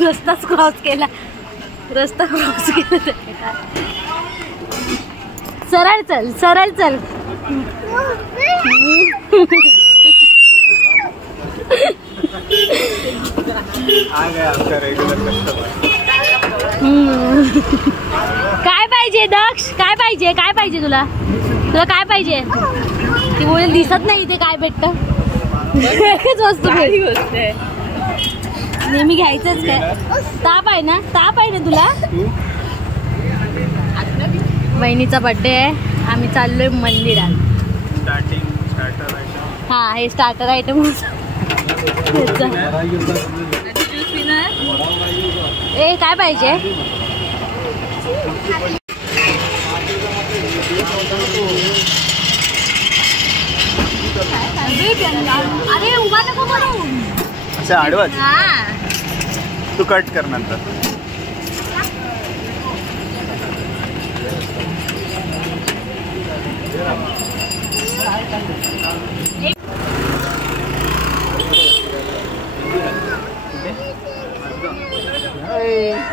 रस्ताच cross केला, रस्ता cross केला. सरळ चल, सरळ चल. काय पाहिजे दक्ष? काय पाहिजे? काय पाहिजे तुला? तुला काय पाहिजे? ती बोल दिसत नाही इथे काय भेटत. एकच वस्तू भेटते नेहमी घ्यायचंच. काय ताप आहे ना? ताप आहे ना तुला? बहिणीचा बर्थडे आहे, आम्ही चाललोय मंदिरात. हा हे स्टार्टर आयटम. ए काय पाहिजे? अरे उभा नको करू. अच्छा आडवाच तू कट कर नंतर.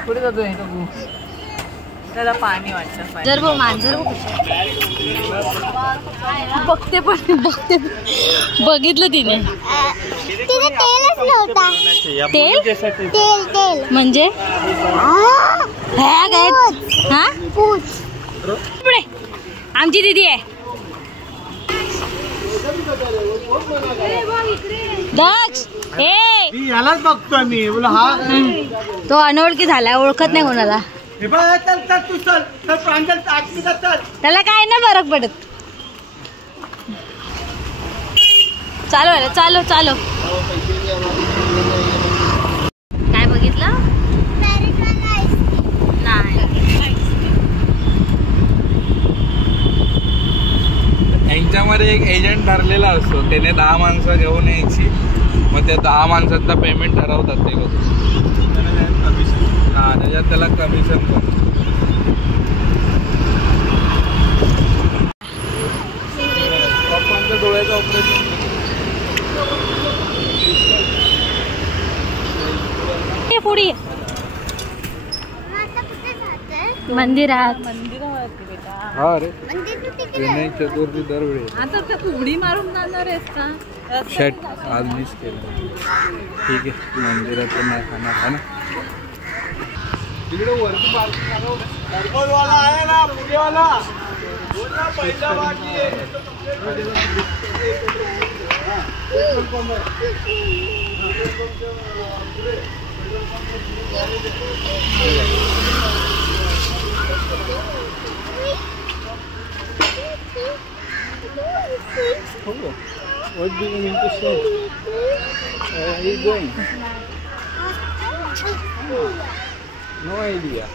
कुठे जातोय तू? त्याला पाणी वाटतं. जर भाऊ मांजर बघते पण बघते, बघितलं तिने. तेल तेल म्हणजे काय? हा पुढे आमची दीदी आहे. दक्ष यालाच बघतोय मी. बोला हा तो अनोळखी झालाय, ओळखत नाही कोणाला. त्याला काय नाही फरक पडत. चालो चालो चालो. काय बघितलं? यांच्यामध्ये एक एजंट ठरलेला असतो, त्याने 10 माणसं घेऊन यायची. मग त्या 10 माणसांचा पेमेंट ठरवतात ते लोक. हा त्याच्यात त्याला कमिशन पण. डोळ्याचं ऑपरेशन. पुढे मंदिरात. हा रे विनायक चतुर्थी दरवेळी. आता त्या उडी मारून जाणार आहेस का? शर्ट आज मिस केलं. ठीक आहे मंदिरात नाही खाना खाना. तिकडे वरती पार्किंग आहे ना पुढेवाला. पहिला बाकी What do you mean to say? Where are you going? No idea.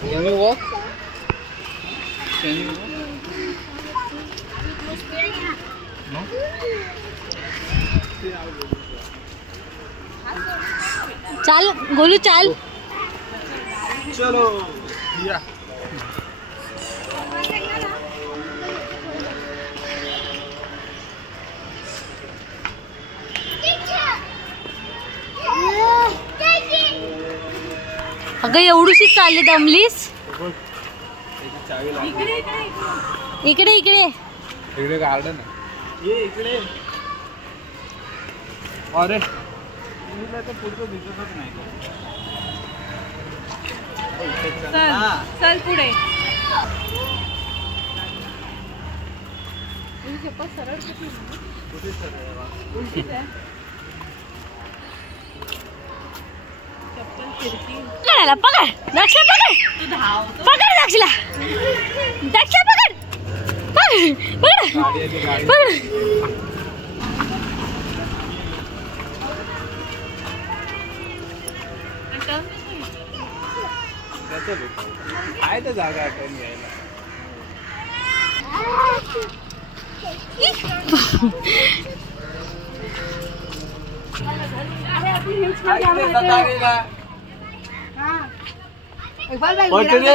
Can you walk? Can you walk? No? चाल गोलू चाल. चलो या. अगं एवढीशी चालली, दमलीस? इकडे इकडे इकडे गार्डन आहे. ये इकडे. अरे पुढचं दिसतच नाही. चल पुढे. पकडायला पकड दक्ष, पकड पकड दक्षला, दक्ष पकड पकड पकड पकड. काय तर जागा आठवण घ्यायला.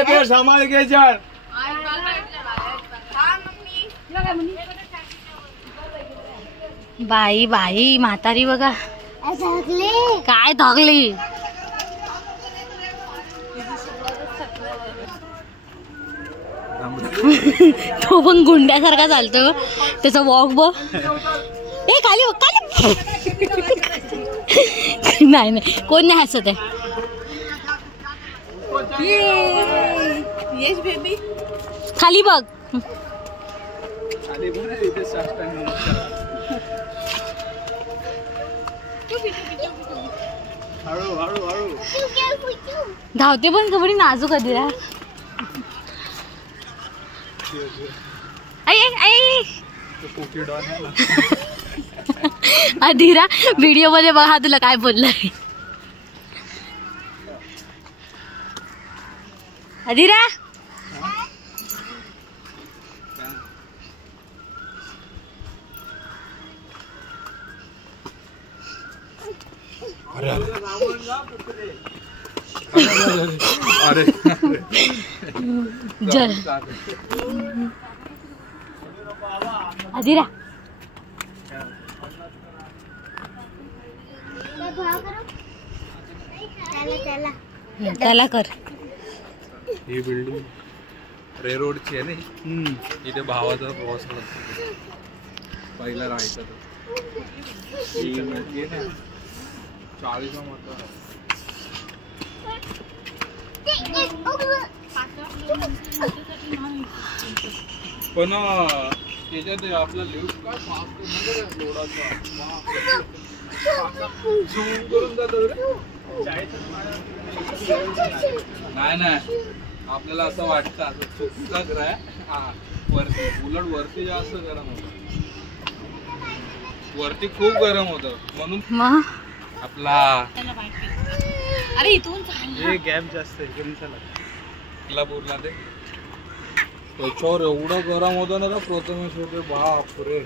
फिर संभाल के चल. बाई बाई म्हातारी बघा काय थकली. तो पण गुंड्यासारखा चालतो त्याचा वॉक बघ. ए खाली खाली. नाही नाही कोण नाही हसत आहे. येस बेबी खाली बघ. धावते पण कबड्डी नाजूक अधीरा. अधीरा व्हिडिओ मध्ये बघा तुला काय बोललाय. अधीरा अरे जल अधीरा त्याला कर. ही बिल्डिंग रेरोडची आहे ना. इथे भावाचा बॉस पहिला राहायचा तर 40 पण त्याच्यात आपला लिफ्ट काय फास्ट झूम करून जातो रे. नाही नाही आपल्याला असं वाटतं असं चुकता ग्रह वरती उलट वरती जास्त गरम होतं. वरती खूप गरम होतं म्हणून आपला अरे इथून गॅप जास्त तिला बोलला ते त्याच्यावर एवढं गरम होतं ना प्रथमेश होते. बाप रे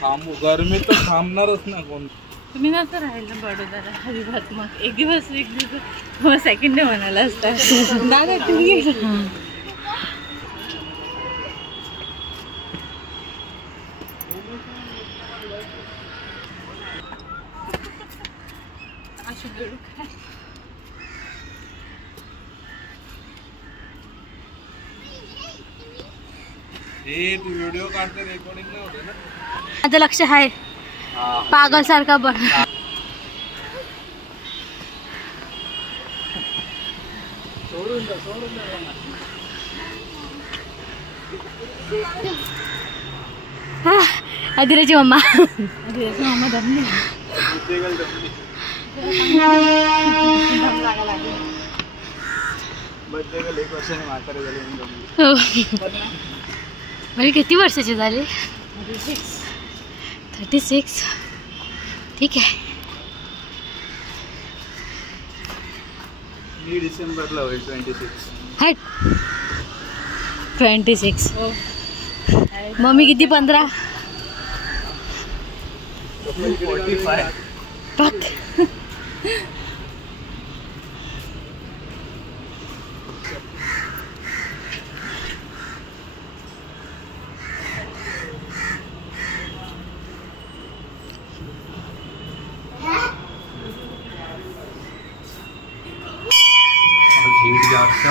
थांबू गरमी तर थांबणारच ना कोण. तुम्ही नसतं राहिलं बडोद्याला अजिबात. मग एक दिवस सेकंड डे म्हणाला असता. दादा तुम्ही हे तू व्हिडिओ काढते रेकॉर्डिंग नाही होते ना. माझं लक्ष आहे पागल सारखा बघ. अधीराची मम्मा. अधीराची मम्मा दमली. म्हणजे किती वर्षाचे झाले. 36. ठीक आहे. मी डिसेंबरला होईल 26. 26. मम्मी किती 15. 45. बघ हीट जास्त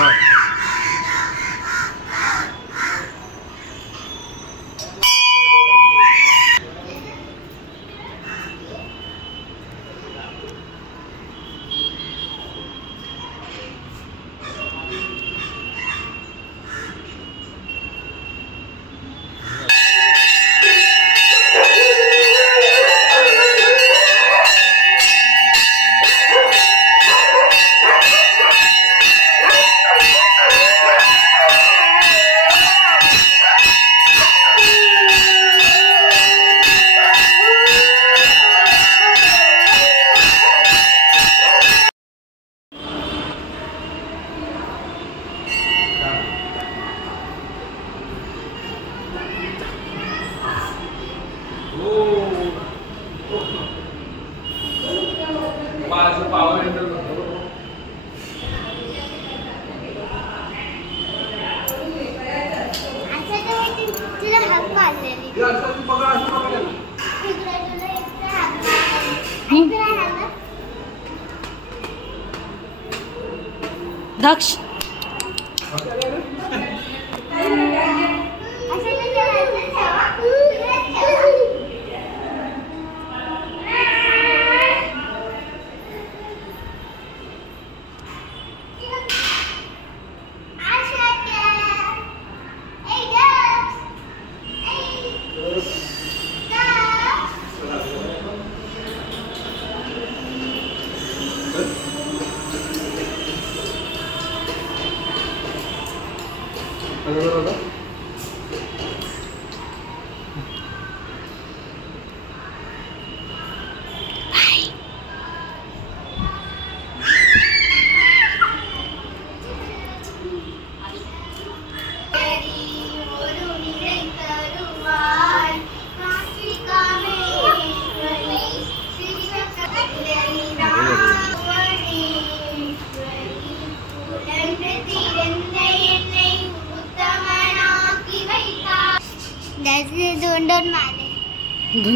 तिला हात मारलेली दक्ष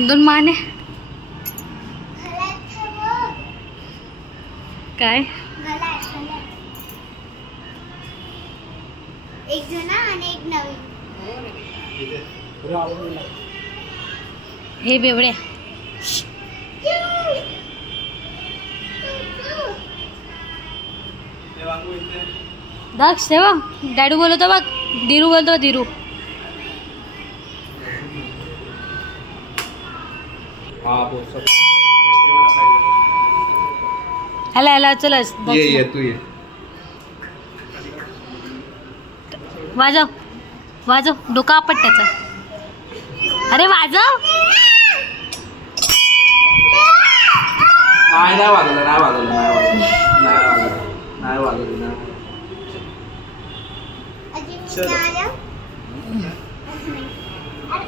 दोन माने काय एक जुना आणि एक नवीन. हे बेवड्या दक्ष तेव्हा डॅडू बोलतो बघ धीरू बोलतो धीरू ह्याला ह्याला चल ये तू ये वाजव वाजव डोका आपट त्याचा अरे वाजव नाही वाजवलं नाही वाजवलं नाही वाजवलं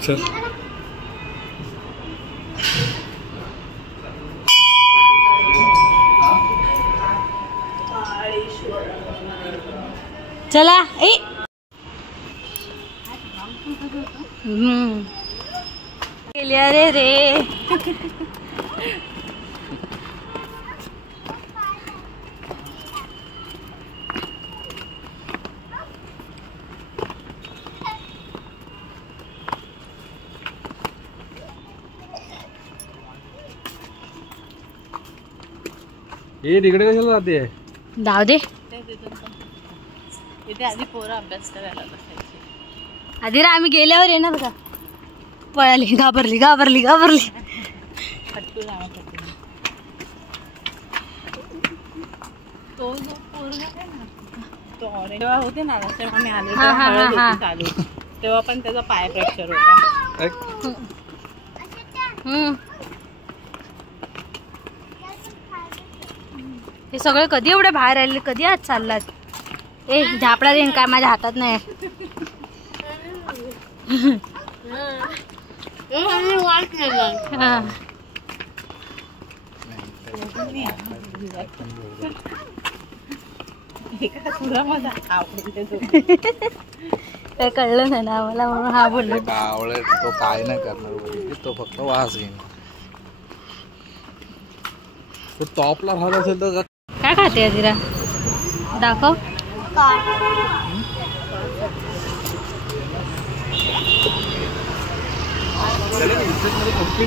चल चला ए केली अरे रे हे तिकडे कशाला जाते जाऊ दे इथे आधी पोरं अभ्यास करायला बसायचे. आधी रे आम्ही गेल्यावर येणार का पळाली घाबरली घाबरली घाबरली फटकू लावा फटकू. तो जो पोरगा आहे ना तो ऑरेंज जेव्हा होते ना तेव्हा मी आले तेव्हा हळद होती चालू तेव्हा पण त्याचा पाय फ्रॅक्चर होता. हे सगळे कधी एवढे बाहेर आले कधी आज चाललात ए झापडा देईन काय माझ्या हातात नाही काय कळलं नाही ना मला म्हणून हा बोललो बावळे तो काय नाही करणार तो फक्त वास घेईन तो टॉपला राहत असेल तर काय खाते अजिरा दाखव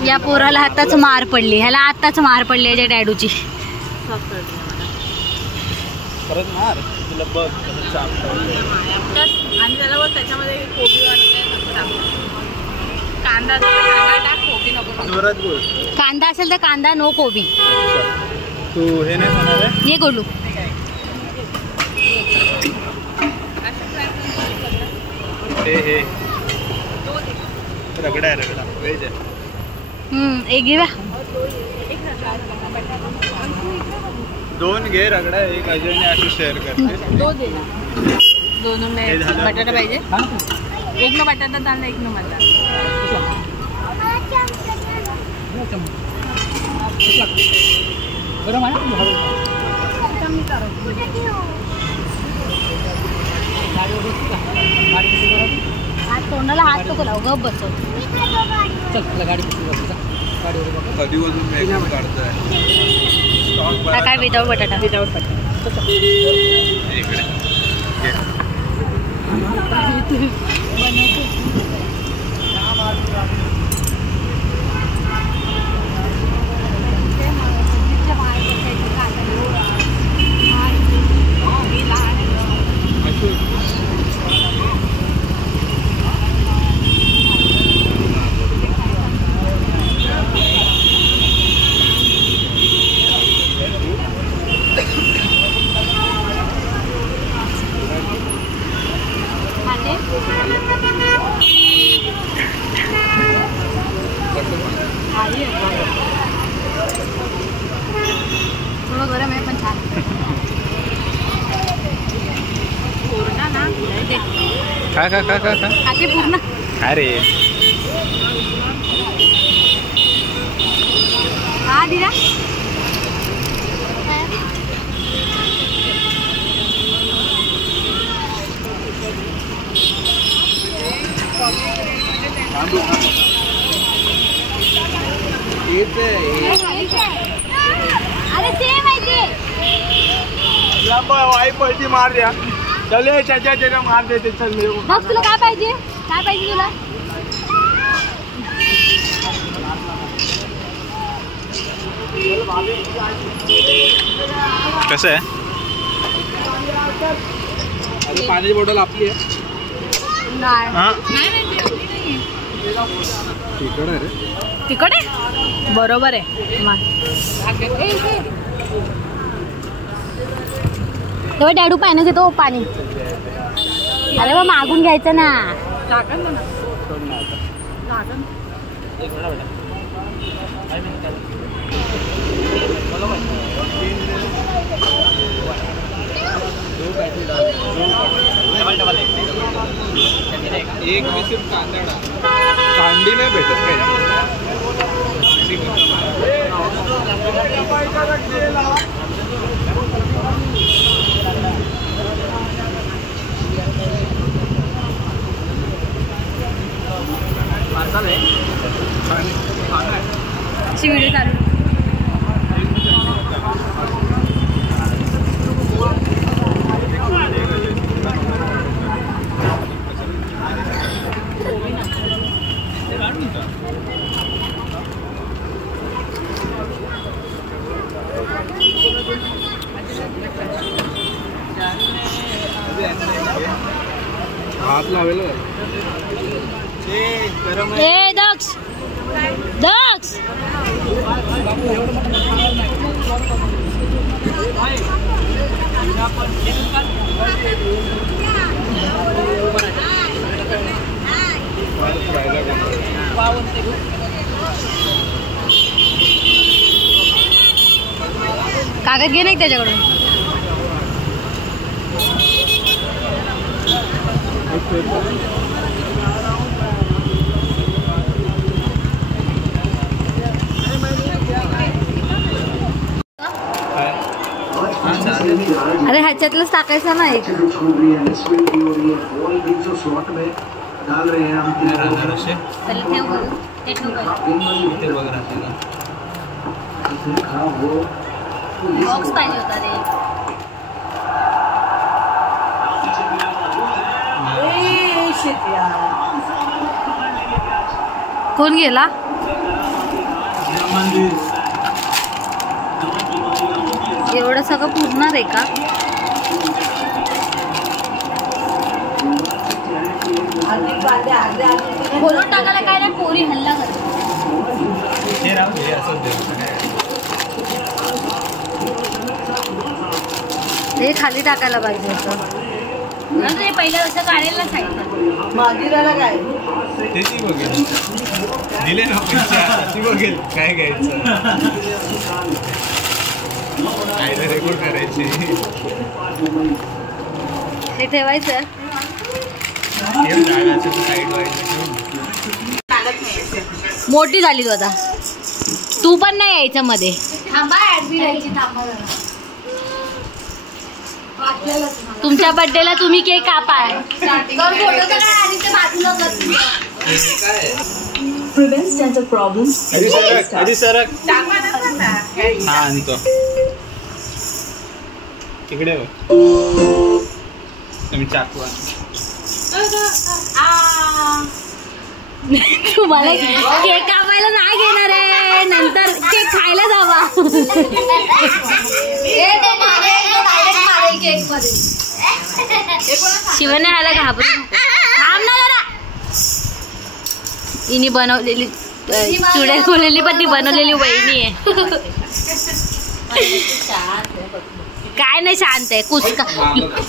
या पोराला आताच मार पडली ह्याला आताच मार पडली याच्या डॅडूची परत मार तुला बघ आणि त्याला बघ त्याच्यामध्ये कोबी कांदा टाक कोबी नको जोरात बोल कांदा असेल तर कांदा नो कोबी तू हे नाही होणार आहे ये गोलू हे रगडा आहे रगडा वेज आहे एक घेऊया दोन घे रगडा एक अजयने अशी शेअर करते दोन बटाटा पाहिजे एक न बटाटा चालला एक न मटाटा तोंडाला हात नको लाव गप बसव कधी वाजून काढताय काय विदाऊट बटाटा इकडे थोडं गरम आहे पण छान. पूर्ण ना खा खा खा खा खा खाते पूर्ण. अरे हा दिला. अरे सेम आहे ते. वाई पलटी मार द्या. चले त्याच्या मार देते. चल बघ तुला काय पाहिजे. काय पाहिजे तुला. कसं आहे. पाण्याची बॉटल आपली आहे. तिकड आहे. बरोबर आहे. तेव्हा डॅडू पाणी घेतो पाणी. अरे बा मागून घ्यायचं ना. एक मी सिर्फ कांदा कांडी नाही भेटत काय. व्हिडिओ चालू. हात लावेल. ए दक्ष दक्ष. कागद घे नाही त्याच्याकडून. अरे ह्याच्यातलंच टाकायचं ना एक. चल ठेव बघ. ते ठेव बघ. बॉक्स पाहिजे होता रे. कोण गेला. एवढं सगळं पुरणार आहे का. खोलून टाकायला काय नाही. पोरी हल्ला करतो. हे खाली टाकायला पाहिजे होतं. पहिलं असं काढायला सांगितलं. मागिराला काय दिले ना पैसे. बघेल काय घ्यायचं. काय रेकॉर्ड करायचे. ते ठेवायचं. मोठी झाली तू आता. तू पण नाही यायचं मध्ये. तुमच्या बर्थडेला तुम्ही केक कापा. आधी सरक. हा आणतो. तिकडे बघ. तुम्ही चाकू आणा. तुम्हाला केक कापायला नाही घेणार आहे, नंतर केक खायला जावा. शिवने ह्याला घाबरू थांब ना जरा. हिने बनवलेली चुड्या खोलेली पण ती बनवलेली वहिनी आहे. काय नाही शांत आहे कुचका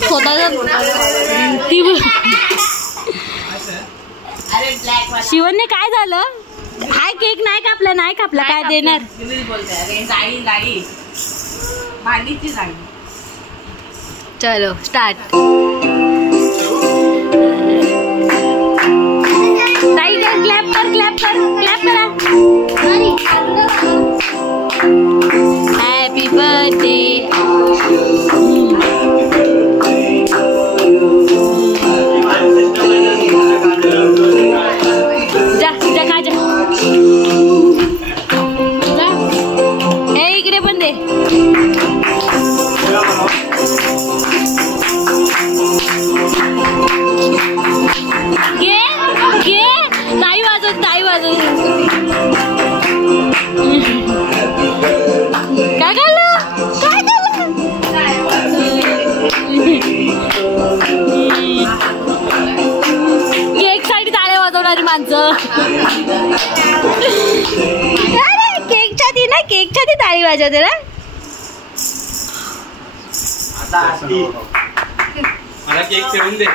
स्वतः. शिवनने काय झालं? हाय केक नाही कापला, नाही कापला, काय देणार? चलो स्टार्ट. ताई क्लॅप कर, क्लॅप कर, क्लॅप करा. Happy birthday. जा जा खा जा. हे इकडे पण दे. घे घे. ताई वाजव, ताई वाजव. काय खाल्लं? काय खाल्लं? केक साठी टाळ्या वाजवणारी माणसं. केकच्या ती ना, केकच्या ती टाळी वाजवते ना. मला केक ठेवून दे,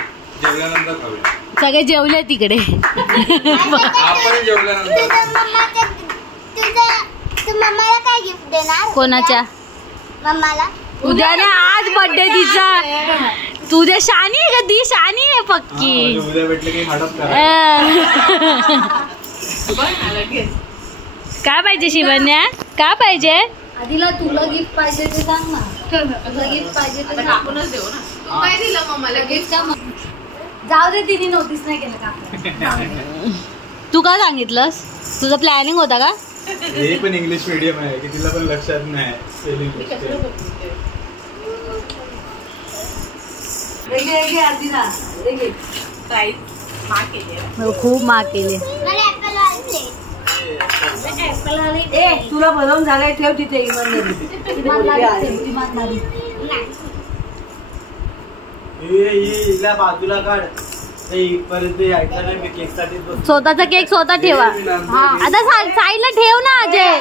जेवल्यानंतर खाऊया. सगळे जेवले तिकडे. आपण जेवल्यानंतर. तू मम्माला काय गिफ्ट देणार? कोणाच्या? मम्माला. उद्या ना, आज बर्थडे तिचा. तू उद्या शानी आहे का? ती शानी आहे पक्की. उद्या भेटले की हडप करा. काय पाहिजे शिवन्या? काय पाहिजे? आधीला तुला गिफ्ट पाहिजे ते सांग ना. तुला गिफ्ट पाहिजे ते आपणच देऊ ना. तू काय दिलं मम्माला गिफ्ट? जाऊ दे, तिने नोटीस नाही केलं का. तू का सांगितलंस? तुझं प्लॅनिंग होता का? हे पण इंग्लिश मीडियम आहे की तिला पण लक्षात नाही स्पेलिंग. खूप महाग केले. मला ऍपल आवडते. तुला बनवून झालाय, ठेव तिथे इमानदारी. हिला बाजूला काढ. परत यायचं नाही मी केक साठी. स्वतःचा केक स्वतः ठेवा. आता साईडला ठेव ना अजय.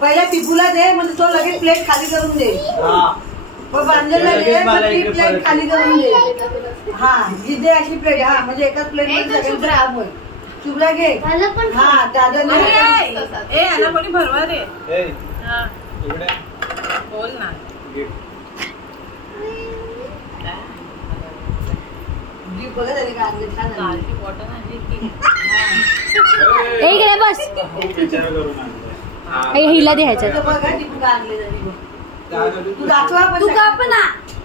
पहिल्या पिपूला दे, म्हणजे तो लगेच प्लेट खाली करून दे. बांधलेला दे, प्लेट खाली करून दे. हा ही दे अशी प्लेट. हा म्हणजे एकाच प्लेट मध्ये सगळ्यांचं काम होईल. शुभला घे. हा दादा याला कोणी भरवा रे. इकडे बोल ना. बघा त्याने काय आणलं, छान आणलं. इकडे बस. विचार करून आणलं. हिला दे ह्याच्यात. बघा दीपू काय आणले त्याने. तू दाखवा पण. तू का पण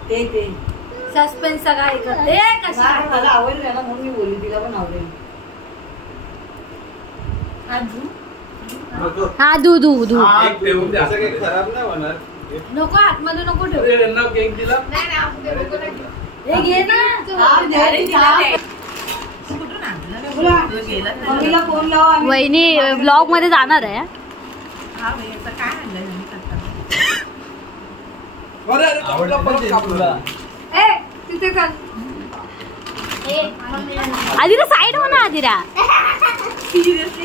ते सस्पेन्स सगळा ऐकत. मला आवडलं ना, म्हणून मी बोलली. तिला पण आवडेल. हा दू दू दू. केक ठेवून दे. असं केक खराब नाही होणार. नको आतमध्ये नको ठेव. अरे, यांना केक दिला. हे घे ना. मम्मीला फोन लावा. वहिनी ब्लॉग मध्ये जाणार आहे. काय आणलं अरे, तुला परत कापला. तिथे का आदिरा साईड हो ना आदिरा. सिरियसली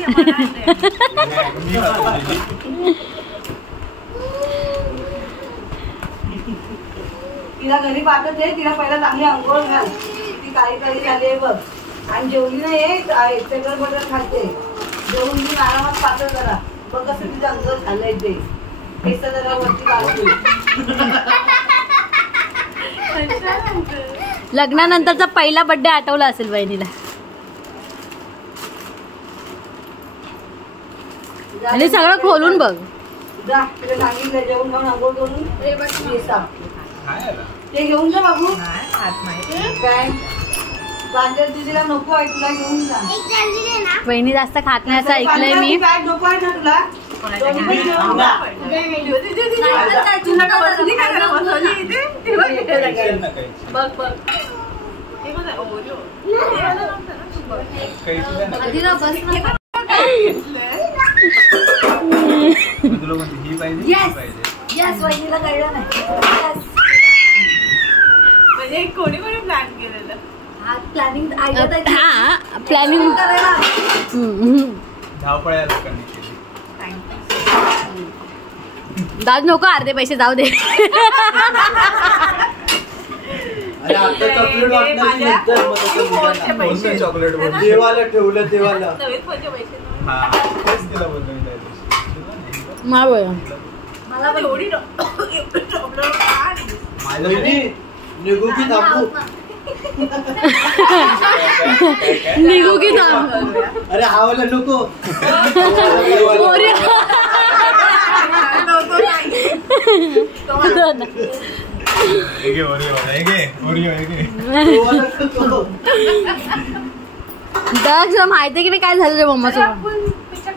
तिला घरी पाठवते. तिला पहिला चांगली अंघोळ घाल. ती काही काही झाली आहे बघ. आणि जेवली नाही सगळं बदल खाते. जेवून मी आरामात पातळ करा. बघ कसं तिचं अंघोळ झालंय ते. केस जरा वरती काढते. लग्नानंतरचा पहिला बर्थडे आठवला असेल बहिणीला. आणि सगळं खोलून बघ. जा तिला सांगितलं जेवून खाऊन अंघोळ करून ते घेऊन जा बाबू. काय बांधेल दिदीला नको आहे, तुला घेऊन जा. एक जण दिले ना. बहिणी जास्त खात नाही असं ऐकलंय मी. बॅग नको आहे ना तुला. कोणाच्या बसली काय करा बसवली इथे तेव्हा बघ बघ हे बघ ओरिओ ही पाहिजे यस वहिनीला कळलं नाही म्हणजे कोणी कोणी प्लॅन केलेलं प्लॅनिंग हा प्लॅनिंग धावपळ्या लोकांनी केली. जाऊ नको अर्धे पैसे जाऊ दे. अरे आता चॉकलेट वाटणार की नंतर मग तसं कोणतं चॉकलेट बोलतो? देवाला ठेवलं देवाला. नवीन फोनचे पैसे हा तेच तिला बोललो मी त्या दिवशी. मा बोल मला पण एवढी चॉकलेट वहिनी, निघू की थांबू? निघू की थांब. अरे हावाला नको. हे घे ओरिओ, हे घे ओरिओ, हे घे. देवाला नको. तुला माहितीये की नाही काय झालं रे मम्मा सोबत?